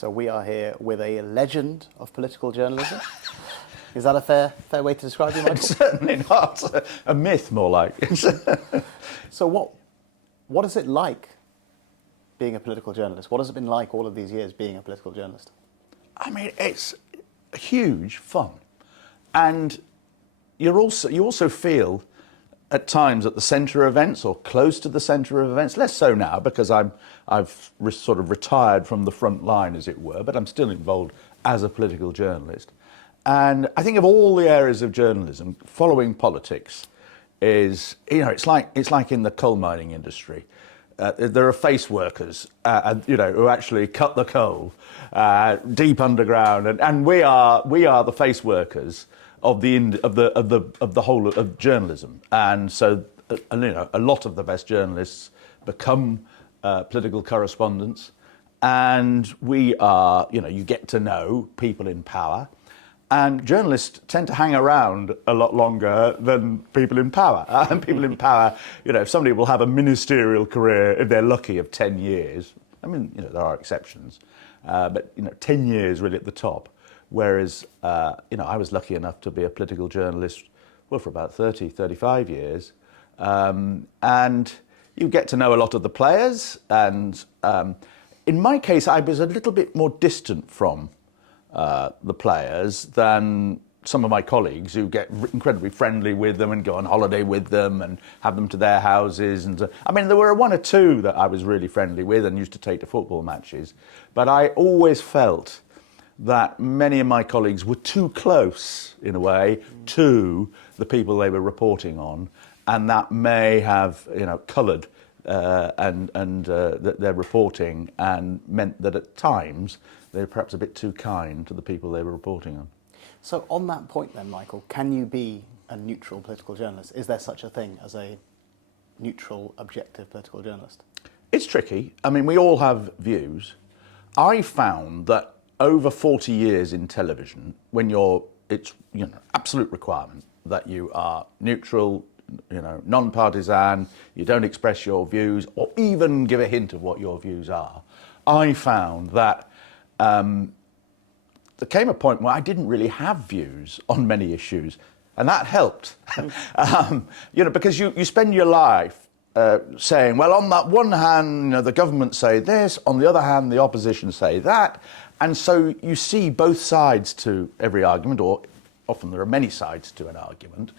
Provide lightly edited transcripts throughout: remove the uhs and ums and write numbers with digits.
So we are here with a legend of political journalism. Is that a fair way to describe you, Michael? Certainly not. A myth, more like. So what is it like being a political journalist? What has it been like all of these years being a political journalist? I mean, it's huge fun. And you also feel at times at the centre of events or close to the centre of events, less so now because I've sort of retired from the front line, as it were, but I'm still involved as a political journalist. And I think of all the areas of journalism, following politics is, it's like in the coal mining industry. There are face workers, who actually cut the coal deep underground, and we are the face workers of the whole of journalism. And so, a lot of the best journalists become political correspondents, and we are, you get to know people in power. And journalists tend to hang around a lot longer than people in power. And people in power, if somebody will have a ministerial career, if they're lucky, of 10 years, I mean, there are exceptions, but 10 years really at the top. Whereas, I was lucky enough to be a political journalist, for about 30, 35 years. And you get to know a lot of the players. And in my case, I was a little bit more distant from the players than some of my colleagues who get incredibly friendly with them and go on holiday with them and have them to their houses. And I mean, there were one or two that I was really friendly with and used to take to football matches. But I always felt that many of my colleagues were too close, in a way, to the people they were reporting on, and that may have, coloured their reporting, and meant that at times they were perhaps a bit too kind to the people they were reporting on. So on that point then, Michael, can you be a neutral political journalist? Is there such a thing as a neutral, objective political journalist? It's tricky. I mean, we all have views. I found that over 40 years in television, it's absolute requirement that you are neutral, non-partisan, you don't express your views or even give a hint of what your views are. I found that there came a point where I didn't really have views on many issues, and that helped. Because you spend your life saying, well, on that one hand, the government say this, on the other hand, the opposition say that, and so you see both sides to every argument, or often there are many sides to an argument,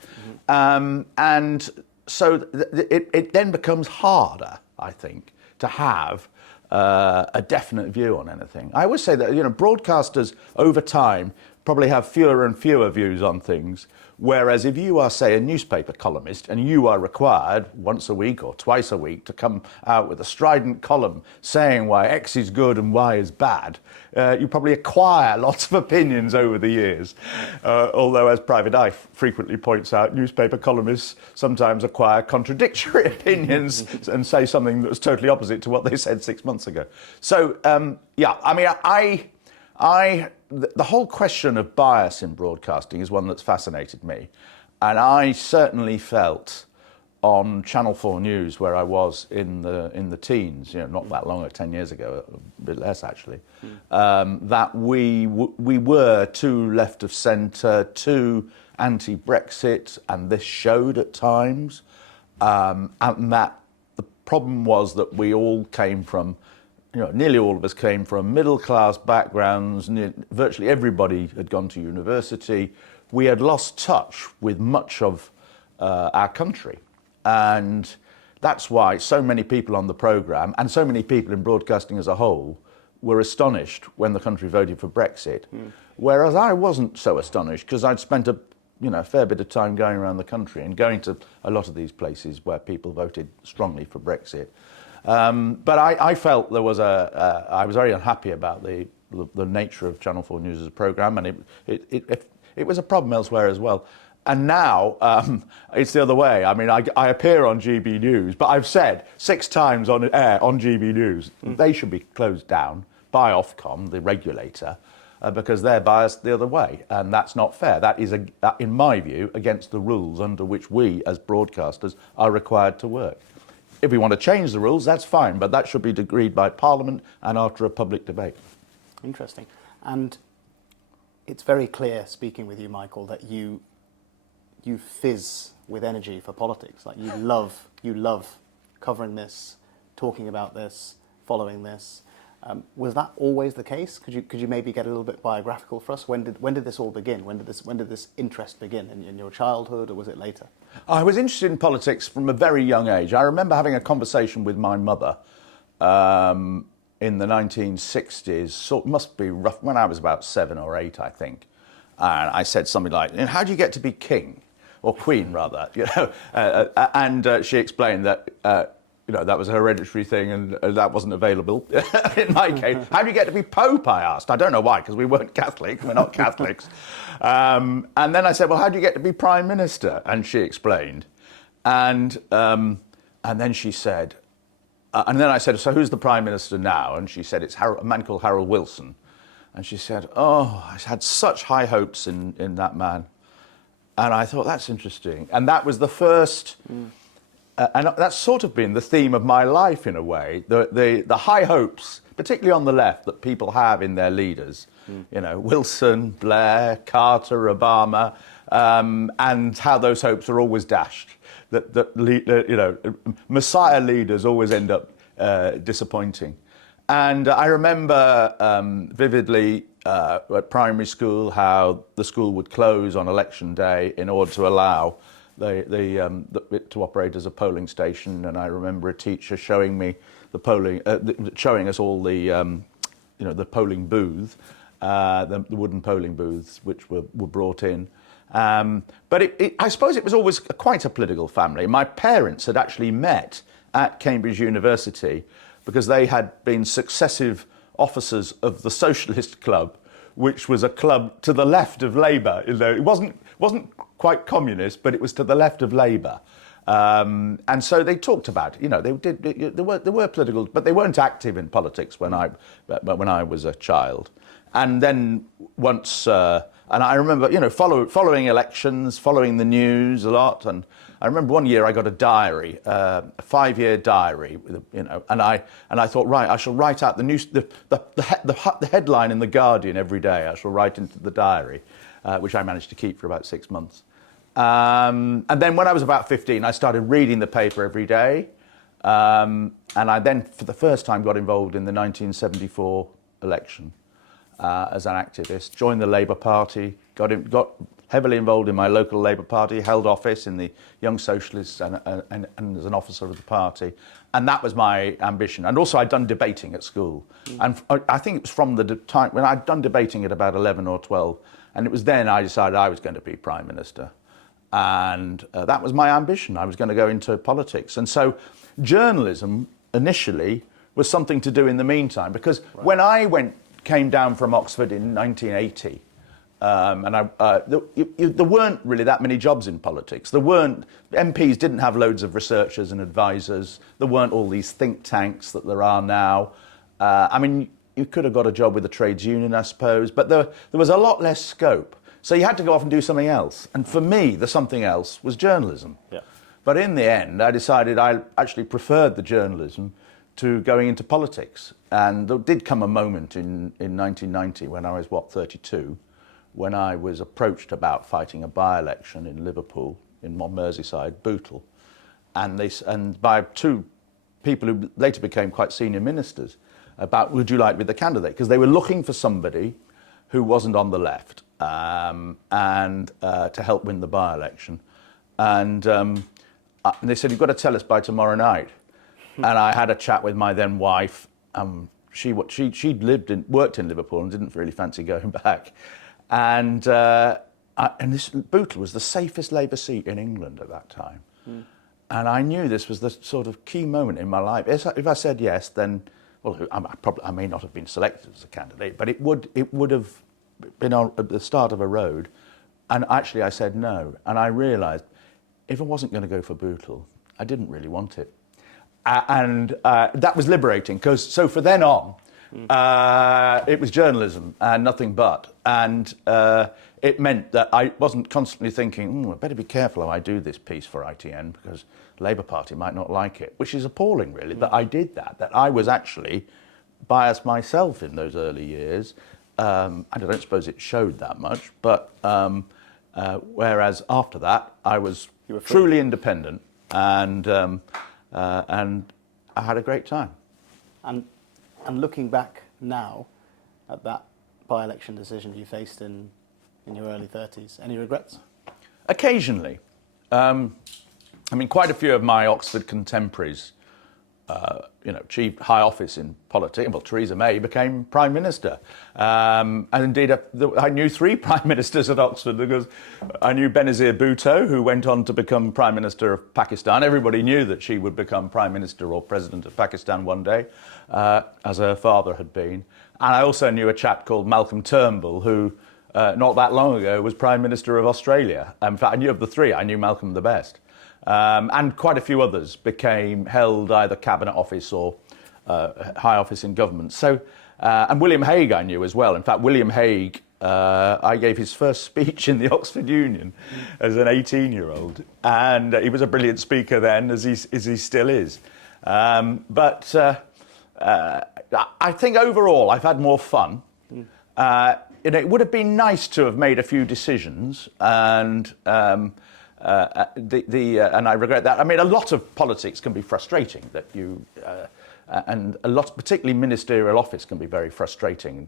and so it then becomes harder, I think, to have a definite view on anything. I always say that broadcasters over time probably have fewer and fewer views on things, whereas if you are, say, a newspaper columnist and you are required once a week or twice a week to come out with a strident column saying why X is good and Y is bad, you probably acquire lots of opinions over the years. Although, as Private Eye frequently points out, newspaper columnists sometimes acquire contradictory opinions and say something that was totally opposite to what they said 6 months ago. So, the whole question of bias in broadcasting is one that's fascinated me. And I certainly felt on Channel 4 News, where I was in the teens, not that long, 10 years ago, a bit less actually, that we were too left of centre, too anti-Brexit, and this showed at times. And that the problem was that we all came from, nearly all of us came from middle-class backgrounds. Virtually everybody had gone to university. We had lost touch with much of our country. And that's why so many people on the programme, and so many people in broadcasting as a whole, were astonished when the country voted for Brexit. Whereas I wasn't so astonished, because I'd spent a fair bit of time going around the country and going to a lot of these places where people voted strongly for Brexit. But I felt there was I was very unhappy about the nature of Channel 4 News as a programme, and it was a problem elsewhere as well. And now it's the other way. I mean, I appear on GB News, but I've said 6 times on air on GB News they should be closed down by Ofcom, the regulator, because they're biased the other way, and that's not fair. That is, in my view, against the rules under which we, as broadcasters, are required to work. If we want to change the rules, that's fine, but that should be agreed by Parliament and after a public debate. Interesting. And it's very clear, speaking with you, Michael, that you fizz with energy for politics. Like you love covering this, talking about this, following this. Was that always the case? Could you maybe get a little bit biographical for us? When did this all begin? When did this interest begin? In your childhood, or was it later? I was interested in politics from a very young age. I remember having a conversation with my mother in the 1960s. So it must be rough, when I was about 7 or 8, I think. And I said something like, "How do you get to be king or queen, rather?" And she explained that. That was a hereditary thing, and that wasn't available in my case. "How do you get to be Pope?" I asked. I don't know why, because we weren't Catholic. We're not Catholics. And then I said, "Well, how do you get to be Prime Minister?" And she explained. And then she said, and then I said, "So who's the Prime Minister now?" And she said, "It's a man called Harold Wilson." And she said, "Oh, I had such high hopes in that man." And I thought, that's interesting. And that was the first... and that's sort of been the theme of my life, in a way, the high hopes, particularly on the left, that people have in their leaders. Wilson, Blair, Carter, Obama, and how those hopes are always dashed. Messiah leaders always end up disappointing. And I remember vividly at primary school how the school would close on election day in order to allow it to operate as a polling station. And I remember a teacher showing me showing us all the polling booth, the wooden polling booths which were brought in. But I suppose it was always quite a political family. My parents had actually met at Cambridge University because they had been successive officers of the Socialist Club, which was a club to the left of Labour. It wasn't quite communist, but it was to the left of Labour. And so they talked about it. There were political, but they weren't active in politics when I was a child. And then once, and I remember, following elections, following the news a lot. And I remember one year I got a diary, a 5-year diary, and I thought, right, I shall write out the headline in the Guardian every day. I shall write into the diary, which I managed to keep for about 6 months. And then when I was about 15, I started reading the paper every day. And I then, for the first time, got involved in the 1974 election as an activist, joined the Labour Party, got heavily involved in my local Labour Party, held office in the Young Socialists and as an officer of the party. And that was my ambition. And also I'd done debating at school. And I think it was from the time when I'd done debating at about 11 or 12. And it was then I decided I was going to be Prime Minister. And that was my ambition. I was going to go into politics. And so journalism initially was something to do in the meantime, because when I came down from Oxford in 1980, there weren't really that many jobs in politics. MPs didn't have loads of researchers and advisors. There weren't all these think tanks that there are now. You could have got a job with a trades union, I suppose, but there was a lot less scope. So you had to go off and do something else. And for me, the something else was journalism. Yeah. But in the end, I decided I actually preferred the journalism to going into politics. And there did come a moment in 1990 when I was, 32, when I was approached about fighting a by-election in Liverpool, in Merseyside, Bootle, and by two people who later became quite senior ministers, about would you like to be the candidate? Because they were looking for somebody who wasn't on the left and to help win the by-election. And they said, you've got to tell us by tomorrow night. And I had a chat with my then wife. She'd worked in Liverpool and didn't really fancy going back. And this Bootle was the safest Labour seat in England at that time. And I knew this was the sort of key moment in my life. If I said yes, then, well, I may not have been selected as a candidate, but it would have been at the start of a road. And actually I said no. And I realised if I wasn't going to go for Bootle, I didn't really want it. And that was liberating, because so for then on, it was journalism and nothing but. And it meant that I wasn't constantly thinking, I better be careful how I do this piece for ITN, because the Labour Party might not like it, which is appalling, really, that I did that I was actually bias myself in those early years. And I don't suppose it showed that much, but whereas after that, I was truly independent, and I had a great time. And looking back now at that by-election decision you faced in your early 30s, any regrets? Occasionally. I mean, quite a few of my Oxford contemporaries, achieved high office in politics. Well, Theresa May became Prime Minister. And indeed, I knew 3 Prime Ministers at Oxford, because I knew Benazir Bhutto, who went on to become Prime Minister of Pakistan. Everybody knew that she would become Prime Minister or President of Pakistan one day, as her father had been. And I also knew a chap called Malcolm Turnbull, who not that long ago was Prime Minister of Australia. In fact, I knew of the 3, I knew Malcolm the best. And quite a few others held either cabinet office or high office in government. So, and William Hague I knew as well. In fact, William Hague, I gave his first speech in the Oxford Union as an 18-year-old, and he was a brilliant speaker then, as he still is. But I think overall I've had more fun. It would have been nice to have made a few decisions, and and I regret that. I mean, a lot of politics can be frustrating. And a lot, particularly ministerial office, can be very frustrating.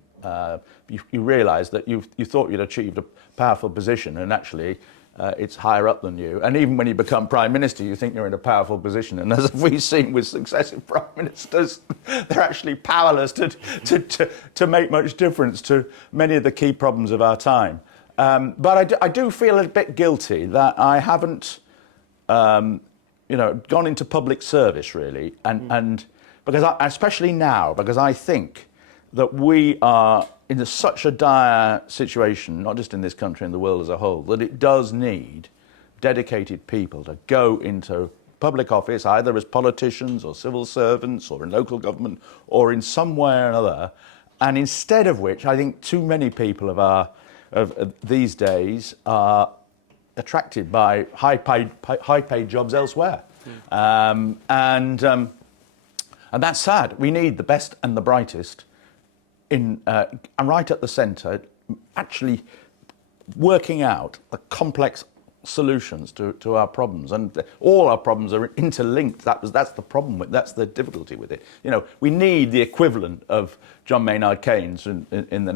You realise that you thought you'd achieved a powerful position, and actually it's higher up than you. And even when you become Prime Minister, you think you're in a powerful position. And as we've seen with successive Prime Ministers, they're actually powerless to make much difference to many of the key problems of our time. But I do feel a bit guilty that I haven't, gone into public service really, and because especially now, because I think that we are in such a dire situation, not just in this country, in the world as a whole, that it does need dedicated people to go into public office, either as politicians or civil servants or in local government or in some way or another, and instead of which I think too many people of these days are attracted by high-paid jobs elsewhere. And that's sad. We need the best and the brightest and right at the centre, actually working out the complex solutions to our problems. And all our problems are interlinked. That's the problem. That's the difficulty with it. We need the equivalent of John Maynard Keynes in the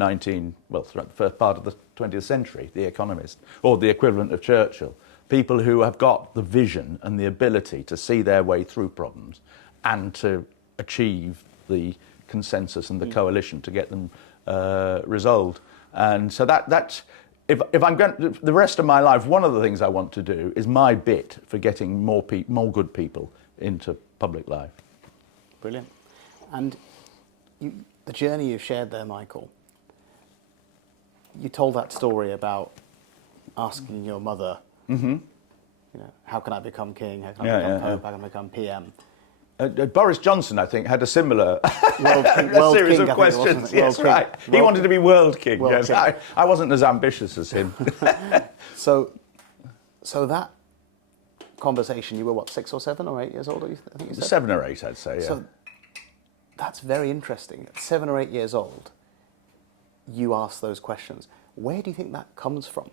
throughout the first part of the 20th century, The Economist, or the equivalent of Churchill. People who have got the vision and the ability to see their way through problems and to achieve the consensus and the coalition to get them resolved. And so that's if I'm going the rest of my life, one of the things I want to do is my bit for getting more good people into public life. Brilliant. And the journey you've shared there, Michael, you told that story about asking your mother, how can I become king? How can I become pope? How can I become PM? Boris Johnson, I think, had a similar series of questions. Yes, right. He wanted to be world king. Yes, king. I wasn't as ambitious as him. So that conversation, you were what, 6 or 7 or 8 years old? I think you said 7 or 8, I'd say. Yeah. So that's very interesting. At 7 or 8 years old, you ask those questions. Where do you think that comes from?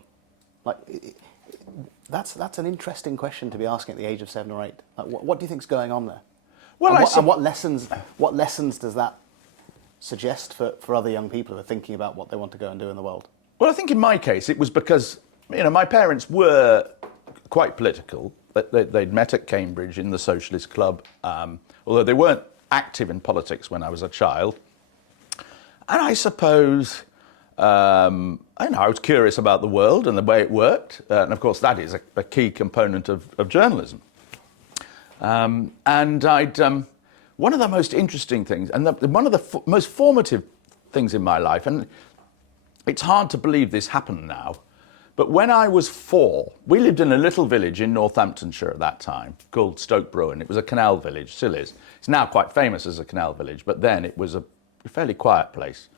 That's an interesting question to be asking at the age of 7 or 8. What do you think's going on there? Well, and what lessons does that suggest for other young people who are thinking about what they want to go and do in the world? Well, I think in my case it was because my parents were quite political. They'd met at Cambridge in the Socialist Club, although they weren't active in politics when I was a child. And I suppose I was curious about the world and the way it worked, and of course that is a key component of journalism. And one of the most interesting things, and one of the most formative things in my life, and it's hard to believe this happened now, but when I was 4, we lived in a little village in Northamptonshire at that time called Stoke Bruin. It was a canal village, still is. It's now quite famous as a canal village, but then it was a fairly quiet place.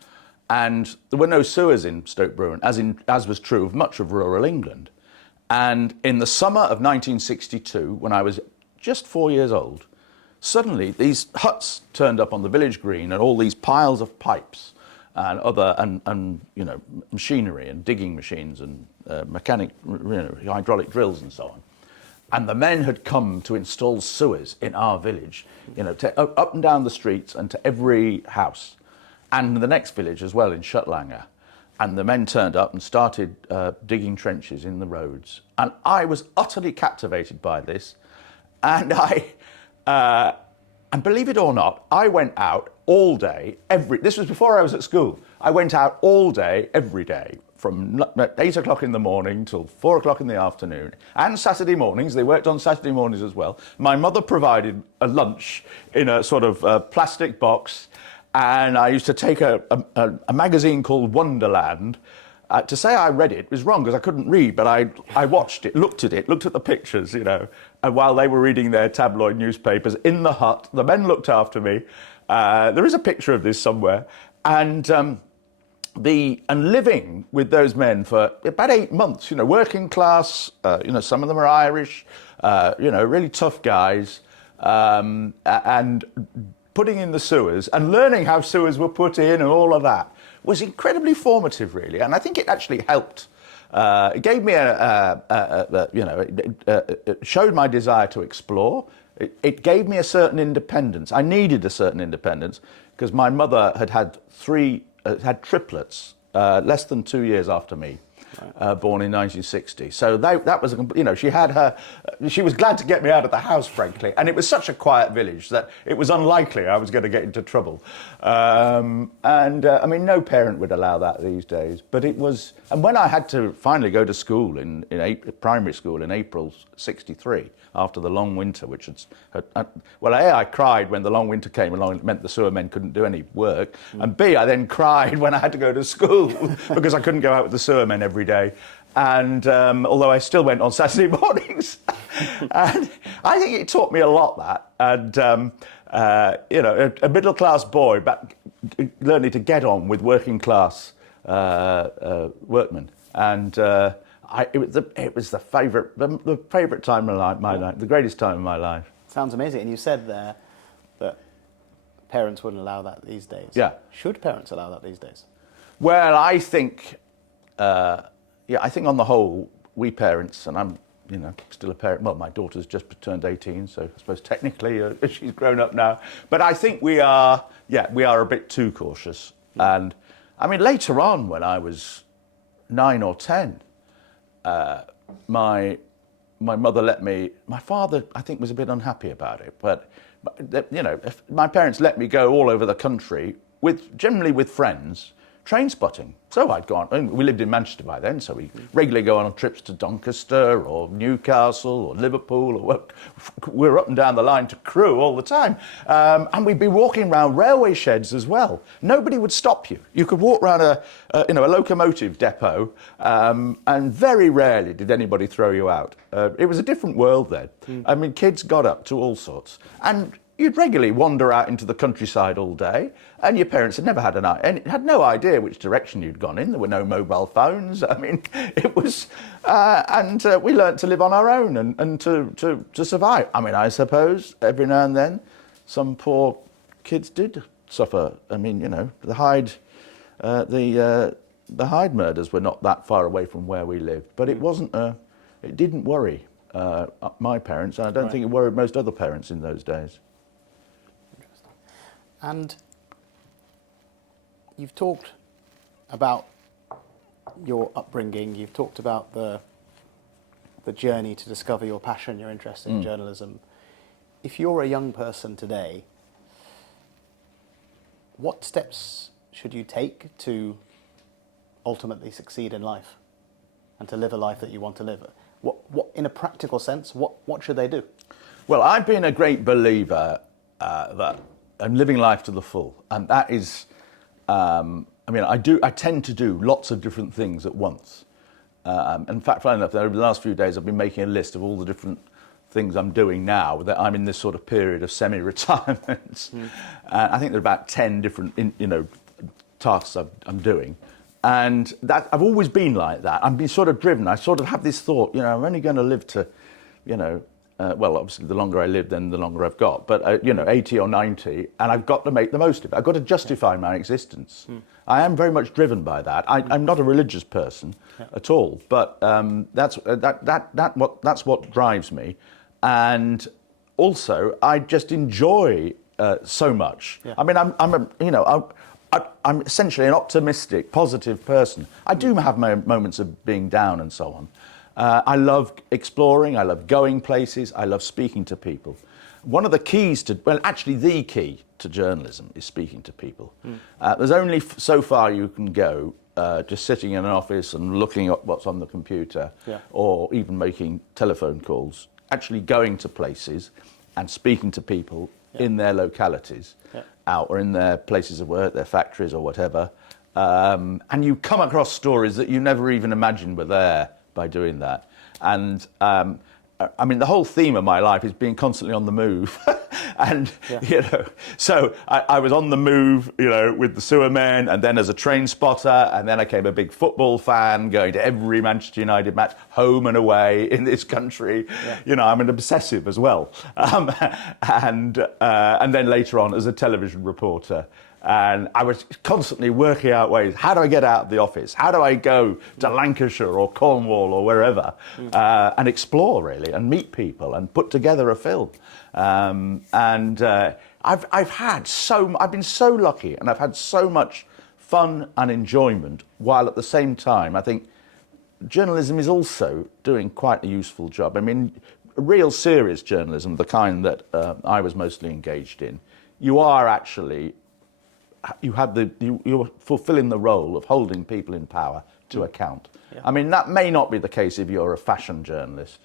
And there were no sewers in Stoke Bruin, as was true of much of rural England. And in the summer of 1962, when I was just 4 years old, suddenly these huts turned up on the village green, and all these piles of pipes and other and machinery and digging machines and hydraulic drills and so on. And the men had come to install sewers in our village, up and down the streets and to every house, and the next village as well in Shuttlanger. And the men turned up and started digging trenches in the roads. And I was utterly captivated by this. And and believe it or not, I went out all day, this was before I was at school. I went out all day, every day, from 8 o'clock in the morning till 4 o'clock in the afternoon. And Saturday mornings, they worked on Saturday mornings as well. My mother provided a lunch in a sort of plastic box. And I used to take a magazine called Wonderland. To say I read it was wrong because I couldn't read, but I watched it, looked at the pictures, and while they were reading their tabloid newspapers in the hut, the men looked after me. There is a picture of this somewhere. And living with those men for about 8 months, working class, some of them are Irish, really tough guys, and putting in the sewers and learning how sewers were put in and all of that was incredibly formative, really. And I think it actually helped. It gave me it showed my desire to explore. It gave me a certain independence. I needed a certain independence because my mother had triplets, less than 2 years after me. Born in 1960. So that was, she was glad to get me out of the house, frankly. And it was such a quiet village that it was unlikely I was going to get into trouble. No parent would allow that these days. But it was, and when I had to finally go to school in primary school in April '63, after the long winter, which I cried when the long winter came along. It meant the sewer men couldn't do any work. And B, I then cried when I had to go to school because I couldn't go out with the sewer men every day. And although I still went on Saturday mornings, and I think it taught me a lot, that. And a middle-class boy learning to get on with working-class workmen. And it was the favourite time of my life, the greatest time of my life. Sounds amazing. And you said there that parents wouldn't allow that these days. Yeah. Should parents allow that these days? Well, I think, I think on the whole, we parents, and I'm, still a parent. Well, my daughter's just turned 18, so I suppose technically she's grown up now. But I think we are a bit too cautious. And I mean, later on, when I was 9 or 10. My mother let me. My father, I think, was a bit unhappy about it. But if my parents let me go all over the country generally with friends, train spotting. So I'd go on. And we lived in Manchester by then, so we regularly go on trips to Doncaster or Newcastle or Liverpool. We were up and down the line to Crewe all the time, and we'd be walking around railway sheds as well. Nobody would stop you. You could walk around a locomotive depot, and very rarely did anybody throw you out. It was a different world then. I mean, kids got up to all sorts, and you'd regularly wander out into the countryside all day, and your parents had never had no idea which direction you'd gone in. There were no mobile phones. I mean, it was, and we learnt to live on our own and to survive. I mean, I suppose every now and then some poor kids did suffer. I mean, the Hyde murders were not that far away from where we lived, but it wasn't. It didn't worry my parents, and I don't think it worried most other parents in those days. And you've talked about your upbringing, you've talked about the journey to discover your passion, your interest in journalism. If you're a young person today, what steps should you take to ultimately succeed in life and to live a life that you want to live? What in a practical sense, what should they do? Well, I've been a great believer that I'm living life to the full, and that is, I tend to do lots of different things at once. In fact, funny enough, over the last few days, I've been making a list of all the different things I'm doing now, that I'm in this sort of period of semi-retirement. I think there are about 10 different, tasks I'm doing. And that I've always been like that. I've been sort of driven. I sort of have this thought, I'm only going to live to, well, obviously, the longer I live, then the longer I've got. But, 80 or 90, and I've got to make the most of it. I've got to justify my existence. I am very much driven by that. I'm not a religious person at all, but that's what drives me. And also, I just enjoy so much. Yeah. I mean, I'm essentially an optimistic, positive person. I do have my moments of being down and so on. I love exploring, I love going places, I love speaking to people. One of the keys to, well, actually the key to journalism is speaking to people. There's only so far you can go just sitting in an office and looking at what's on the computer, or even making telephone calls. Actually going to places and speaking to people in their localities, out or in their places of work, their factories or whatever. And you come across stories that you never even imagined were there by doing that. And I mean, the whole theme of my life is being constantly on the move. And, so I was on the move, with the sewer men, and then as a train spotter, and then I became a big football fan, going to every Manchester United match, home and away in this country. I'm an obsessive as well. And then later on as a television reporter. And I was constantly working out ways. How do I get out of the office? How do I go to Lancashire or Cornwall or wherever and explore, really, and meet people and put together a film? I've been so lucky, and I've had so much fun and enjoyment, while at the same time, I think journalism is also doing quite a useful job. I mean, real serious journalism, the kind that I was mostly engaged in, you're fulfilling the role of holding people in power to account. I mean, that may not be the case if you're a fashion journalist.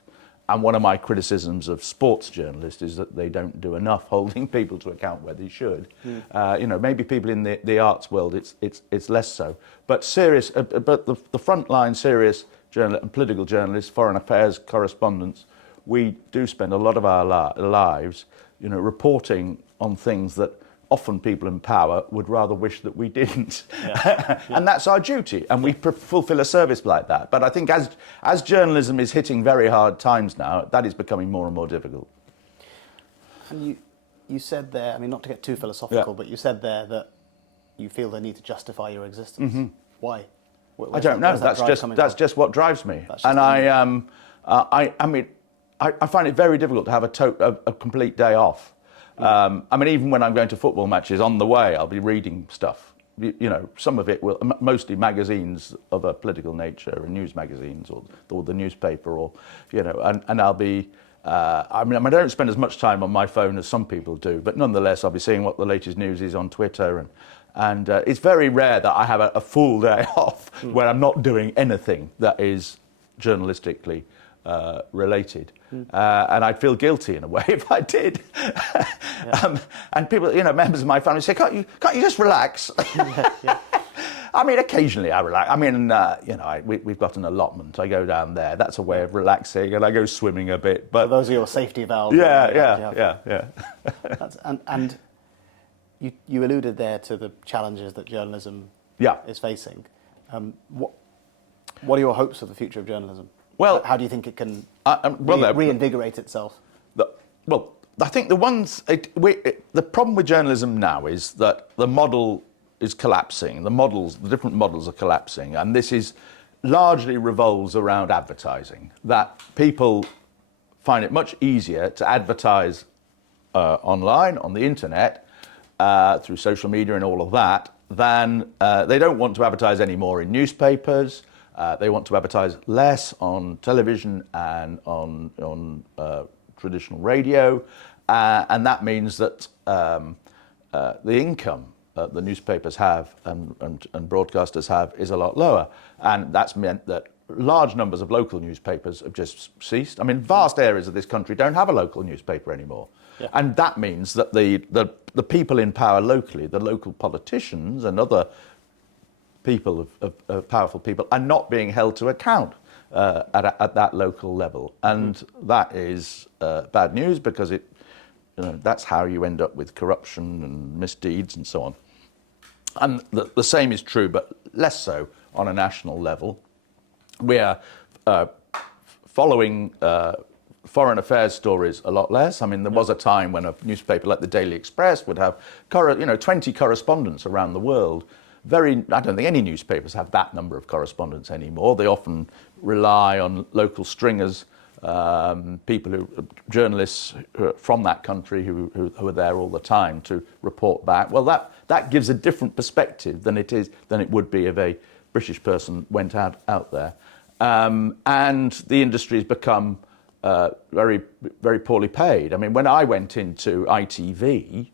And one of my criticisms of sports journalists is that they don't do enough holding people to account where they should. Maybe people in the arts world, it's less so. But the frontline serious and political journalists, foreign affairs correspondents, we do spend a lot of our lives, reporting on things that often people in power would rather wish that we didn't. And that's our duty, and we fulfill a service like that. But I think as journalism is hitting very hard times now, that is becoming more and more difficult. And you said there, I mean, not to get too philosophical, but you said there that you feel the need to justify your existence. Why? I don't know. That's just what drives me. And I find it very difficult to have a complete day off. I mean, even when I'm going to football matches, on the way, I'll be reading stuff. Some of it will, mostly magazines of a political nature, and news magazines, or the newspaper, and I'll be. I don't spend as much time on my phone as some people do, but nonetheless, I'll be seeing what the latest news is on Twitter, and it's very rare that I have a full day off where I'm not doing anything that is journalistically related. And I'd feel guilty in a way if I did. And people, members of my family say, can't you just relax? I mean, occasionally I relax. I mean, we've got an allotment. I go down there. That's a way of relaxing, and I go swimming a bit. But those are your safety valves. Yeah. And you alluded there to the challenges that journalism is facing. What are your hopes for the future of journalism? Well, how do you think it can reinvigorate itself? I think the problem with journalism now is that the model is collapsing. The different models are collapsing, and this is largely revolves around advertising. That people find it much easier to advertise online, on the internet, through social media and all of that, than they don't want to advertise anymore in newspapers. They want to advertise less on television and on traditional radio, and that means that the income the newspapers have and broadcasters have is a lot lower, and that's meant that large numbers of local newspapers have just ceased. I mean, vast areas of this country don't have a local newspaper anymore, and that means that the people in power locally, the local politicians and other people of powerful people, are not being held to account at that local level, and that is bad news, because that's how you end up with corruption and misdeeds and so on. And the same is true, but less so on a national level. We are following foreign affairs stories a lot less. I mean, there was a time when a newspaper like the Daily Express would have 20 correspondents around the world. I don't think any newspapers have that number of correspondents anymore. They often rely on local stringers, journalists from that country who are there all the time to report back. Well, that gives a different perspective than it would be if a British person went out there. And the industry has become very, very poorly paid. I mean, when I went into ITV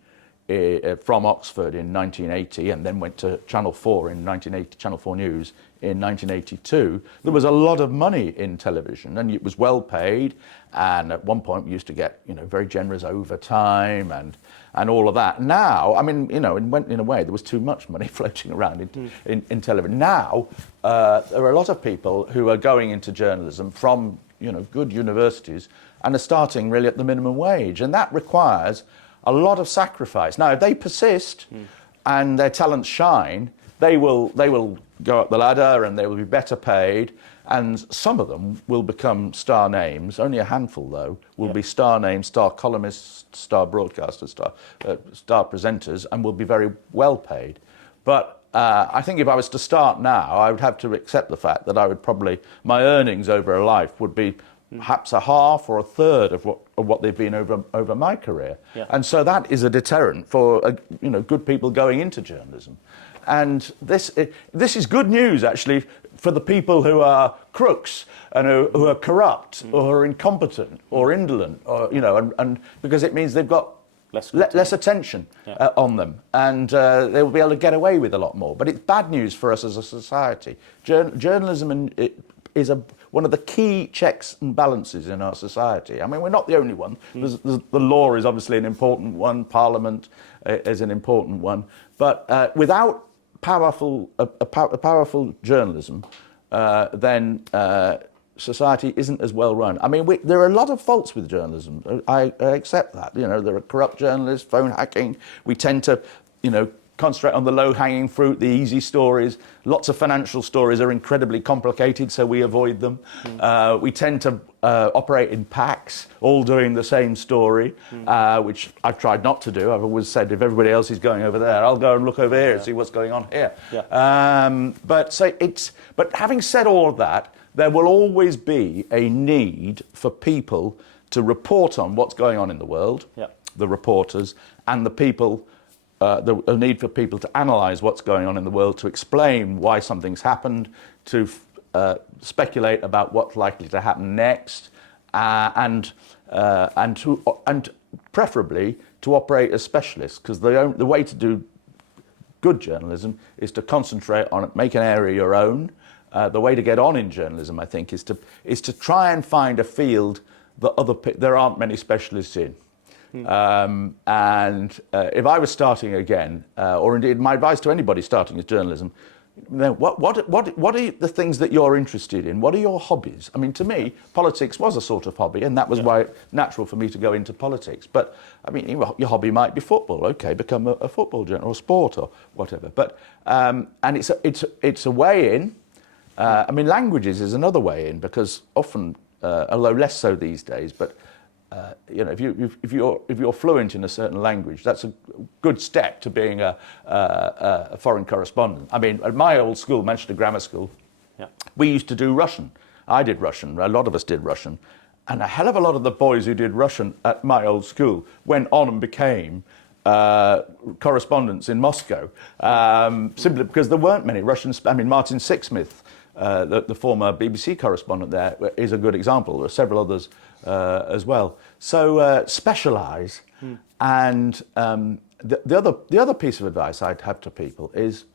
from Oxford in 1980 and then went to Channel 4 in 1980, Channel 4 News in 1982, there was a lot of money in television and it was well paid. And at one point we used to get, very generous overtime and all of that. Now, I mean, in a way, there was too much money floating around in television. Now, there are a lot of people who are going into journalism from, good universities and are starting really at the minimum wage. And that requires a lot of sacrifice. Now, if they persist and their talents shine, they will go up the ladder and they will be better paid. And some of them will become star names. Only a handful, though, will be star names, star columnists, star broadcasters, star presenters, and will be very well paid. But I think if I was to start now, I would have to accept the fact that my earnings over a life would be perhaps a half or a third of what they've been over my career. Yeah. And so that is a deterrent for good people going into journalism. And this is good news, actually, for the people who are crooks and who are corrupt or who are incompetent or indolent, or and because it means they've got less attention on them, and they will be able to get away with a lot more. But it's bad news for us as a society. Journalism is one of the key checks and balances in our society. I mean, we're not the only one. The law is obviously an important one. Parliament is an important one. But without powerful journalism, then society isn't as well run. I mean, there are a lot of faults with journalism. I accept that. There are corrupt journalists, phone hacking. We tend to, concentrate on the low-hanging fruit, the easy stories. Lots of financial stories are incredibly complicated, so we avoid them. We tend to operate in packs, all doing the same story, which I've tried not to do. I've always said, if everybody else is going over there, I'll go and look over here and see what's going on here. Yeah. But having said all of that, there will always be a need for people to report on what's going on in the world, the reporters, and the people. The need for people to analyse what's going on in the world, to explain why something's happened, to speculate about what's likely to happen next, and preferably to operate as specialists, because the way to do good journalism is to concentrate on it, make an area your own. The way to get on in journalism, I think, is to try and find a field that there aren't many specialists in. And if I was starting again, or indeed my advice to anybody starting as journalism, what are the things that you're interested in? What are your hobbies? I mean, to me, politics was a sort of hobby, and that was why it's natural for me to go into politics. But I mean, your hobby might be football. Okay, become a football journalist or sport or whatever. But and it's a way in. I mean, languages is another way in, because often, although less so these days, but if you're fluent in a certain language, that's a good step to being a foreign correspondent. I mean, at my old school, Manchester Grammar School, we used to do Russian. I did Russian. A lot of us did Russian, and a hell of a lot of the boys who did Russian at my old school went on and became correspondents in Moscow, simply because there weren't many Russians. I mean, Martin Sixsmith, the former BBC correspondent there, is a good example. There are several others as well. So specialise, and the other piece of advice I'd have to people is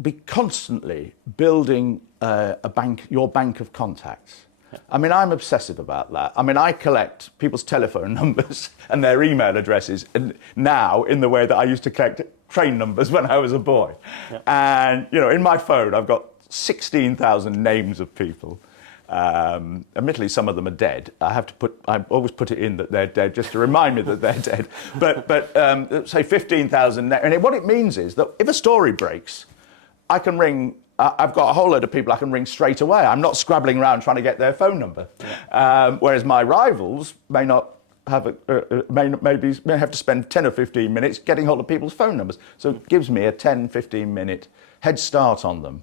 be constantly building your bank of contacts. I mean, I'm obsessive about that. I mean, I collect people's telephone numbers and their email addresses now in the way that I used to collect train numbers when I was a boy. And, in my phone, I've got 16,000 names of people. Admittedly, some of them are dead. I always put it in that they're dead just to remind me that they're dead. But say 15,000, and what it means is that if a story breaks, I can ring I've got a whole load of people I can ring straight away. I'm not scrabbling around trying to get their phone number. Whereas my rivals may not have may have to spend 10 or 15 minutes getting hold of people's phone numbers. So it gives me a 10, 15 minute head start on them.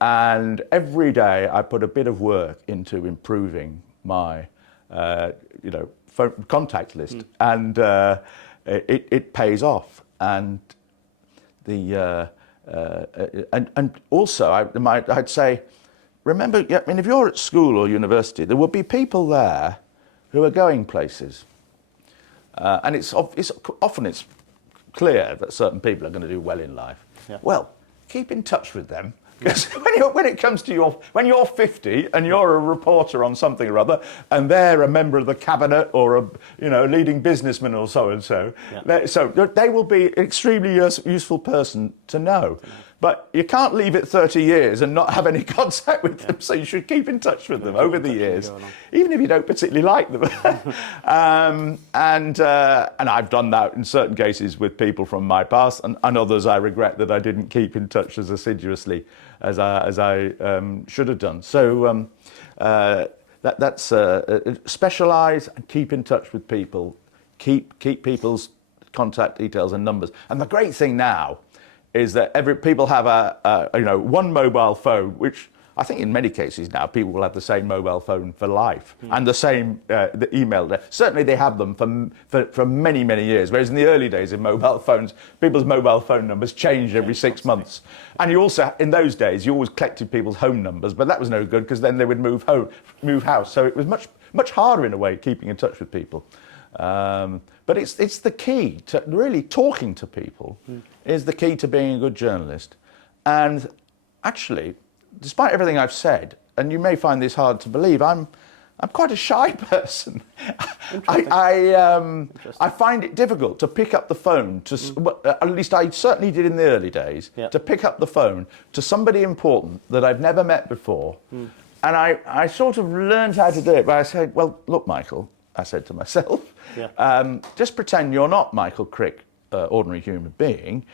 And every day I put a bit of work into improving my, phone contact list, and it pays off. And and also I'd say, remember, I mean, if you're at school or university, there will be people there who are going places, and it's often clear that certain people are going to do well in life. Yeah. Well, keep in touch with them. Because when it comes to when you're 50 and you're a reporter on something or other, and they're a member of the cabinet or a leading businessman or so and so, they will be an extremely useful person to know. But you can't leave it 30 years and not have any contact with them. So you should keep in touch with them over the years, even if you don't particularly like them. And I've done that in certain cases with people from my past, and others I regret that I didn't keep in touch as assiduously as I should have done. So that's specialise and keep in touch with people. Keep people's contact details and numbers. And the great thing now is that people have one mobile phone, which I think in many cases now people will have the same mobile phone for life, and the same the email. Certainly they have them for many, many years, whereas in the early days of mobile phones, people's mobile phone numbers changed every 6 months. And you also, in those days, you always collected people's home numbers, but that was no good because then they would move house. So it was much harder in a way keeping in touch with people. But it's the key to really talking to people is the key to being a good journalist. And actually, despite everything I've said, and you may find this hard to believe, I'm quite a shy person. I find it difficult to pick up the phone at least I certainly did in the early days, to pick up the phone to somebody important that I've never met before. And I sort of learned how to do it, but I said, well, look, Michael, I said to myself, just pretend you're not Michael Crick, ordinary human being.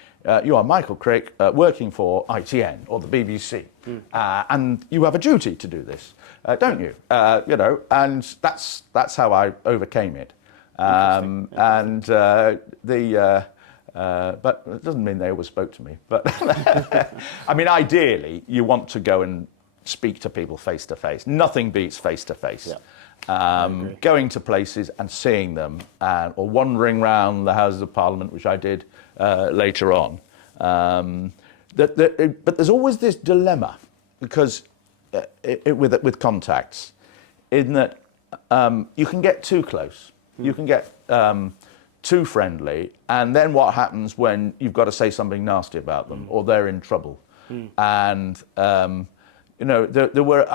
You are Michael Crick, working for ITN or the BBC, and you have a duty to do this, don't you? And that's how I overcame it. But it doesn't mean they always spoke to me. But I mean, ideally, you want to go and speak to people face to face. Nothing beats face to face. Going to places and seeing them, or wandering around the Houses of Parliament, which I did later on. But there's always this dilemma, because with contacts, in that you can get too close, you can get too friendly, and then what happens when you've got to say something nasty about them, or they're in trouble? And there were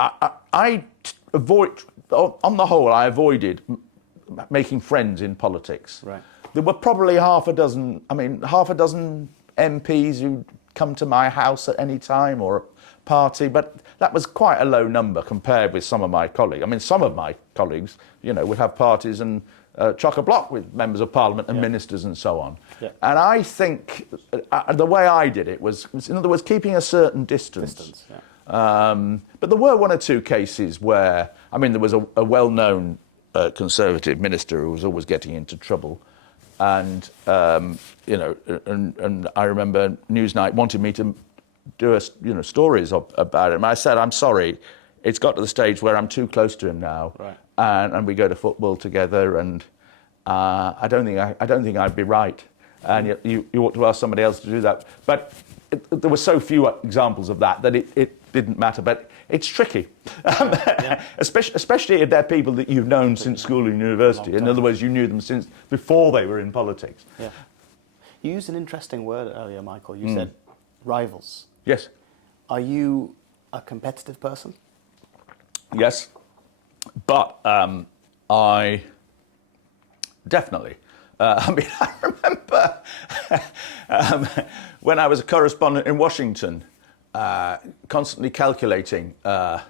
I avoid. On the whole, I avoided making friends in politics. Right. There were probably half a dozen MPs who'd come to my house at any time, or a party, but that was quite a low number compared with some of my colleagues. I mean, some of my colleagues, would have parties and chock-a-block with members of Parliament and ministers and so on. And I think the way I did it was, in other words, keeping a certain distance. But there were one or two cases where, there was a well-known Conservative minister who was always getting into trouble, and and I remember Newsnight wanted me to do stories about him. I said, I'm sorry, it's got to the stage where I'm too close to him now, and we go to football together, and I don't think I'd be right, and you ought to ask somebody else to do that. But there were so few examples of that it didn't matter. But it's tricky, especially if they're people that you've known since school and university. In other words, you knew them since before they were in politics. You used an interesting word earlier, Michael. You said rivals. Yes. Are you a competitive person? Yes, but I definitely. I remember when I was a correspondent in Washington, constantly calculating, how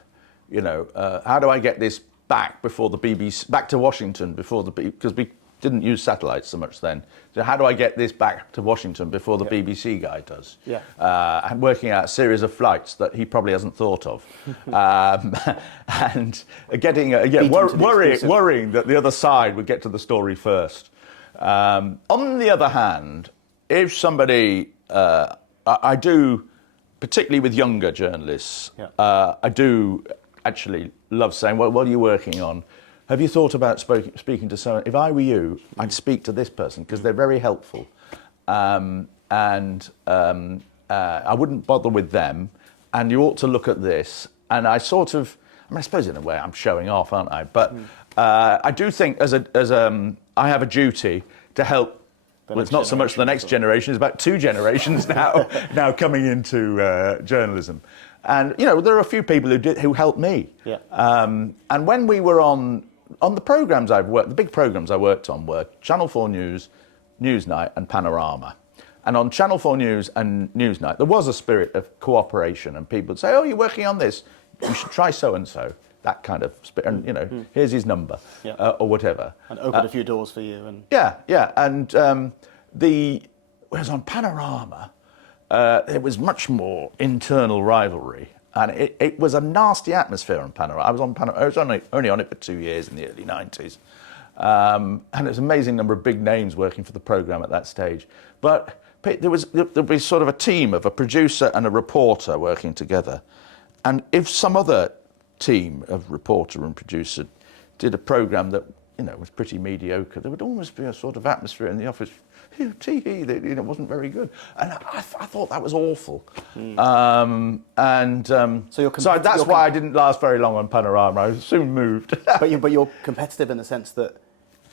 do I get this back before the BBC, back to Washington before because didn't use satellites so much then. So how do I get this back to Washington before the BBC guy does? Yeah. And working out a series of flights that he probably hasn't thought of. And getting, worrying that the other side would get to the story first. On the other hand, if somebody, I do, particularly with younger journalists, I do actually love saying, well, what are you working on? Have you thought about speaking to someone? If I were you, I'd speak to this person because they're very helpful. I wouldn't bother with them. And you ought to look at this. And I sort of, I suppose in a way I'm showing off, aren't I? But I do think I have a duty to help. Well, it's not so much the next generation, it's about 2 generations now coming into journalism. And, there are a few people who helped me. Yeah. And when we were on the programmes the big programmes I worked on were Channel 4 News, Newsnight and Panorama. And on Channel 4 News and Newsnight, there was a spirit of cooperation, and people would say, oh, you're working on this, you should try so-and-so. That kind of spirit, and here's his number, or whatever. And open a few doors for you. And yeah. And whereas on Panorama, there was much more internal rivalry, and it was a nasty atmosphere on Panorama. I was only on it for 2 years in the early 90s, and it was an amazing number of big names working for the programme at that stage. But there'd be sort of a team of a producer and a reporter working together, and if some other team of reporter and producer did a programme that was pretty mediocre, there would almost be a sort of atmosphere in the office, that wasn't very good, and I thought that was awful. So that's why I didn't last very long on Panorama. I soon moved. but you're competitive in the sense that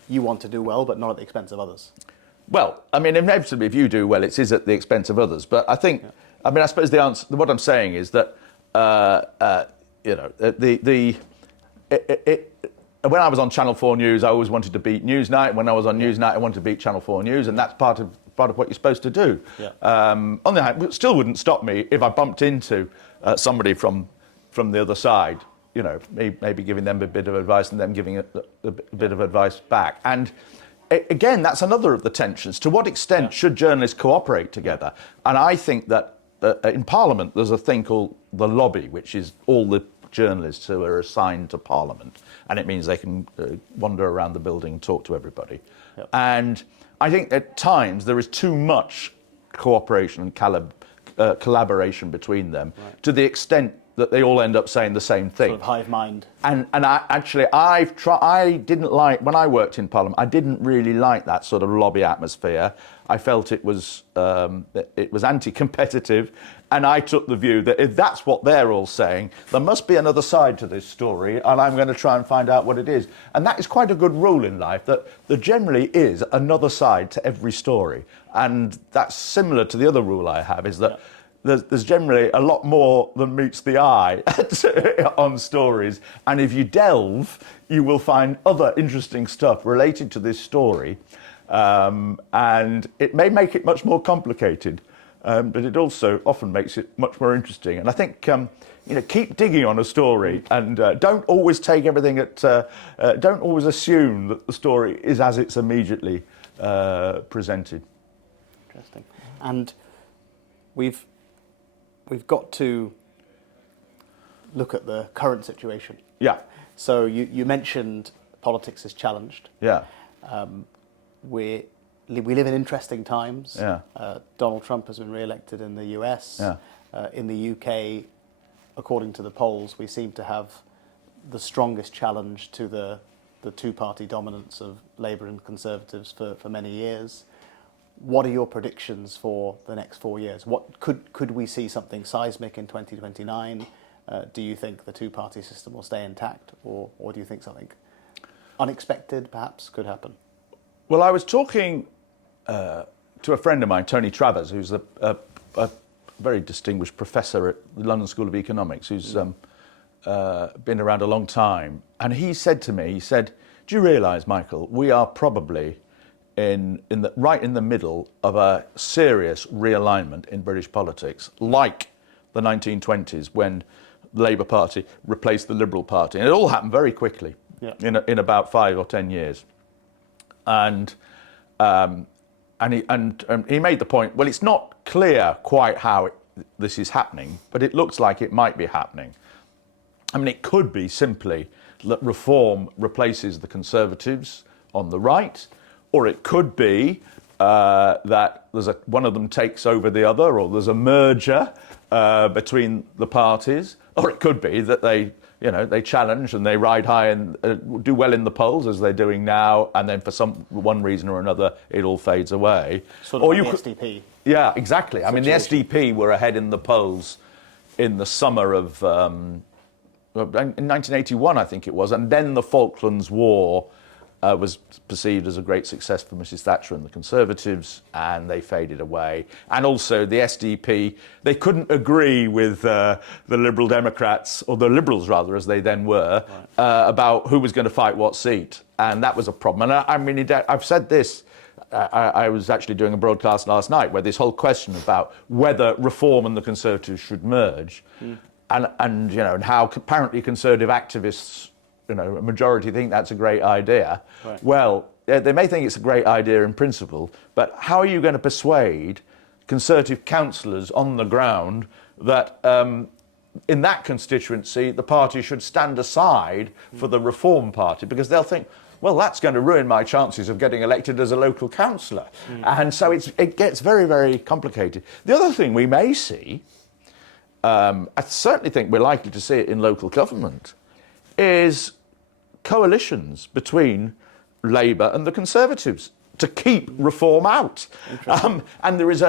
you want to do well, but not at the expense of others. Well, I mean, inevitably, if you do well, it is at the expense of others. But I think, I suppose the answer, what I'm saying is that when I was on Channel 4 News, I always wanted to beat Newsnight. When I was on Newsnight, I wanted to beat Channel 4 News, and that's part of what you're supposed to do. Yeah. On the other hand, it still wouldn't stop me if I bumped into somebody from the other side, maybe giving them a bit of advice and them giving a bit of advice back. And again, that's another of the tensions. To what extent should journalists cooperate together? And I think that in Parliament, there's a thing called the lobby, which is all the journalists who are assigned to Parliament, and it means they can wander around the building and talk to everybody. Yep. And I think at times there is too much cooperation and collaboration between them, to the extent that they all end up saying the same thing. Sort of hive mind. And I didn't like, when I worked in Parliament, I didn't really like that sort of lobby atmosphere. I felt it was anti-competitive, and I took the view that if that's what they're all saying, there must be another side to this story, and I'm going to try and find out what it is. And that is quite a good rule in life, that there generally is another side to every story. And that's similar to the other rule I have, is that there's generally a lot more than meets the eye on stories. And if you delve, you will find other interesting stuff related to this story. And it may make it much more complicated, but it also often makes it much more interesting. And I think, keep digging on a story, and don't always take everything don't always assume that the story is as it's immediately presented. Interesting. And we've got to look at the current situation. Yeah. So you mentioned politics is challenged. Yeah. We live in interesting times. Yeah. Donald Trump has been re-elected in the US. Yeah. In the UK, according to the polls, we seem to have the strongest challenge to the two-party dominance of Labour and Conservatives for many years. What are your predictions for the next 4 years? What could we see something seismic in 2029? Do you think the two-party system will stay intact, or do you think something unexpected perhaps could happen? Well, I was talking to a friend of mine, Tony Travers, who's a very distinguished professor at the London School of Economics, who's been around a long time. And he said to me, do you realise, Michael, we are probably right in the middle of a serious realignment in British politics, like the 1920s when the Labour Party replaced the Liberal Party. And it all happened very quickly, in about 5 or 10 years. And he made the point, well, it's not clear quite how this is happening, but it looks like it might be happening. I mean, it could be simply that Reform replaces the Conservatives on the right, or it could be that one of them takes over the other, or there's a merger between the parties, or it could be that they challenge and they ride high and do well in the polls as they're doing now, and then for one reason or another it all fades away. Sort of like the SDP. Yeah, exactly. I mean, the SDP were ahead in the polls in the summer of in 1981, I think it was, and then the Falklands War was perceived as a great success for Mrs. Thatcher and the Conservatives, and they faded away. And also the SDP, they couldn't agree with the Liberal Democrats, or the Liberals rather, as they then were, about who was going to fight what seat. And that was a problem. And I mean, I've said this, I was actually doing a broadcast last night where this whole question about whether Reform and the Conservatives should merge, and how apparently conservative activists, a majority think that's a great idea. Right. Well, they may think it's a great idea in principle, but how are you going to persuade Conservative councillors on the ground that in that constituency the party should stand aside for the Reform Party? Because they'll think, well, that's going to ruin my chances of getting elected as a local councillor. And so it gets very, very complicated. The other thing we may see, I certainly think we're likely to see it in local government, is coalitions between Labour and the Conservatives to keep Reform out. And there is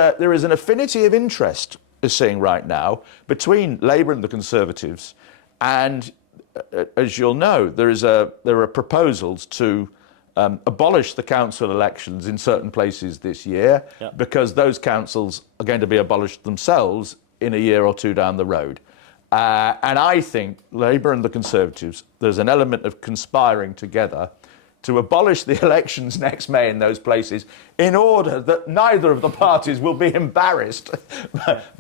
an affinity of interest, we're seeing right now, between Labour and the Conservatives. And as you'll know, there are proposals to abolish the council elections in certain places this year, because those councils are going to be abolished themselves in a year or two down the road. And I think Labour and the Conservatives, there's an element of conspiring together to abolish the elections next May in those places in order that neither of the parties will be embarrassed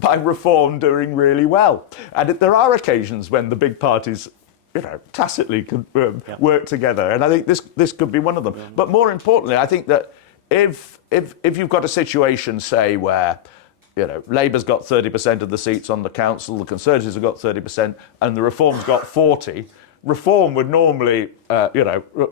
by Reform doing really well. And there are occasions when the big parties, tacitly could work together. And I think this could be one of them. But more importantly, I think that if you've got a situation, say, where Labour's got 30% of the seats on the council, the Conservatives have got 30%, and the Reform's got 40%. Reform would normally,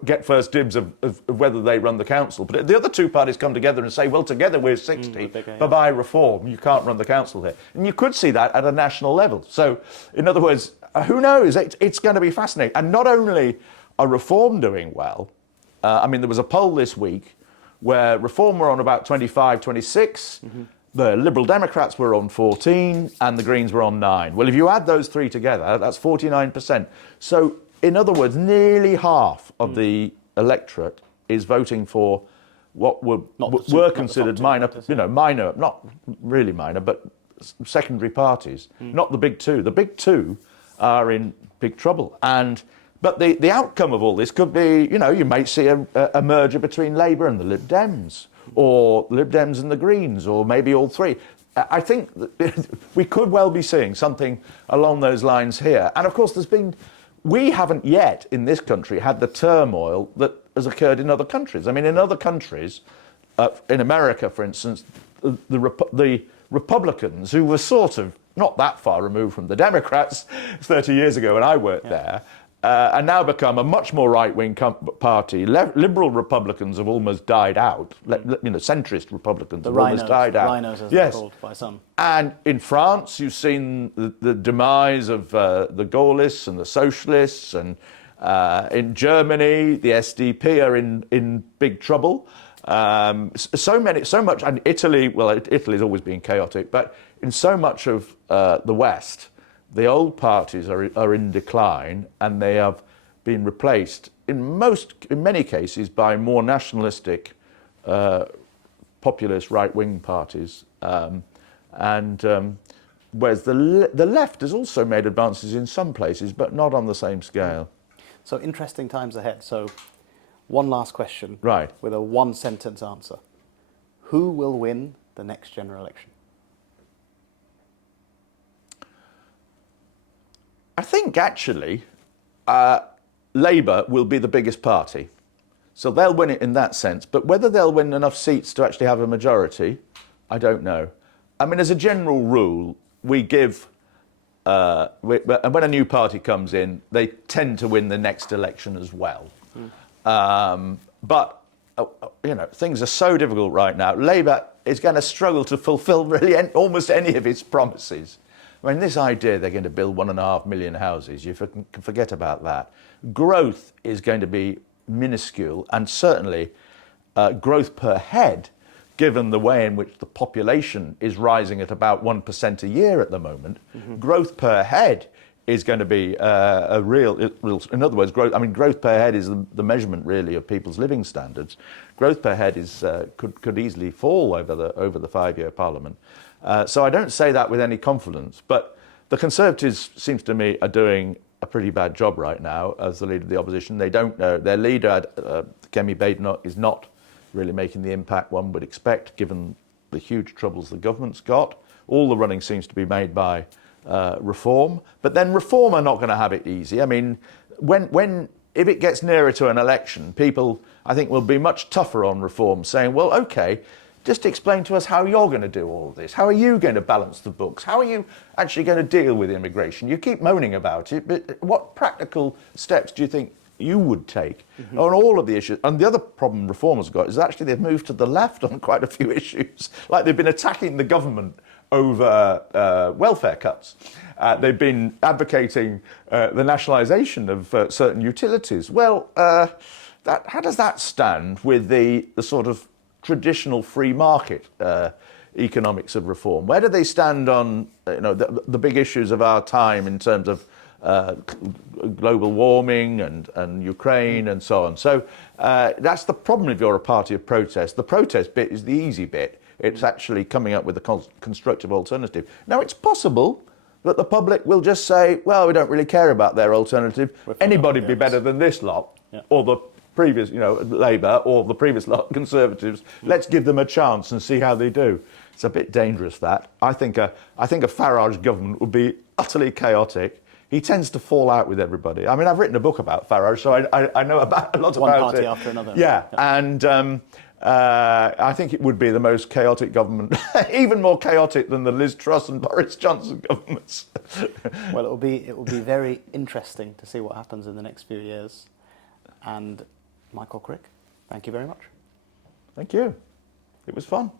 get first dibs of whether they run the council. But the other two parties come together and say, well, together we're 60, bye-bye Reform, you can't run the council here. And you could see that at a national level. So, in other words, who knows? It's going to be fascinating. And not only are Reform doing well, there was a poll this week where Reform were on about 25, 26, the Liberal Democrats were on 14, and the Greens were on 9. Well, if you add those three together, that's 49%. So, in other words, nearly half of the electorate is voting for what were considered minor, not really minor, but secondary parties, not the big two. The big two are in big trouble. But the outcome of all this could be, you might see a merger between Labour and the Lib Dems, or Lib Dems and the Greens, or maybe all three. I think that we could well be seeing something along those lines here. And of course, we haven't yet in this country had the turmoil that has occurred in other countries. I mean, in other countries, in America, for instance, the Republicans, who were sort of not that far removed from the Democrats 30 years ago when I worked there, and now become a much more right-wing party. Liberal Republicans have almost died out. Centrist Republicans have almost died out. The rhinos, as they're called by some. And in France, you've seen the demise of the Gaullists and the Socialists, and in Germany, the SDP are in big trouble. So much, and Italy. Well, Italy's always been chaotic, but in so much of the West, the old parties are in decline, and they have been replaced in many cases by more nationalistic, populist right-wing parties. Whereas the left has also made advances in some places, but not on the same scale. So interesting times ahead. So one last question, right, with a one-sentence answer. Who will win the next general election? I think actually Labour will be the biggest party. So they'll win it in that sense. But whether they'll win enough seats to actually have a majority, I don't know. I mean, as a general rule, we give, and when a new party comes in, they tend to win the next election as well. But, you know, things are so difficult right now. Labour is going to struggle to fulfil really almost any of its promises. I mean, this idea they're going to build 1.5 million houses, you can forget about that. Growth is going to be minuscule, and certainly growth per head, given the way in which the population is rising at about 1% a year at the moment, growth per head is going to be a real, in other words, growth per head is the measurement really of people's living standards. Growth per head is could easily fall over the 5-year parliament. So I don't say that with any confidence, but the Conservatives, seems to me, are doing a pretty bad job right now as the leader of the opposition. They don't know. Their leader, Kemi Badenoch, is not really making the impact one would expect, given the huge troubles the government's got. All the running seems to be made by Reform, but then Reform are not going to have it easy. I mean, if it gets nearer to an election, people, I think, will be much tougher on Reform, saying, well, okay, just explain to us how you're going to do all of this. How are you going to balance the books? How are you actually going to deal with immigration? You keep moaning about it, but what practical steps do you think you would take on all of the issues? And the other problem Reform has got is actually they've moved to the left on quite a few issues. Like they've been attacking the government over welfare cuts. They've been advocating the nationalisation of certain utilities. Well, how does that stand with the sort of traditional free market economics of Reform? Where do they stand on the big issues of our time in terms of global warming and Ukraine and so on? So that's the problem if you're a party of protest. The protest bit is the easy bit. It's actually coming up with a constructive alternative. Now, it's possible that the public will just say, well, we don't really care about their alternative. Anybody would be better than this lot, or the previous, Labour, or the previous lot, Conservatives. Let's give them a chance and see how they do. It's a bit dangerous, that. I think a Farage government would be utterly chaotic. He tends to fall out with everybody. I mean, I've written a book about Farage, so I know about a lot about it. One party after another. Yeah, and I think it would be the most chaotic government, even more chaotic than the Liz Truss and Boris Johnson governments. Well, it will be very interesting to see what happens in the next few years. And Michael Crick, thank you very much. Thank you. It was fun.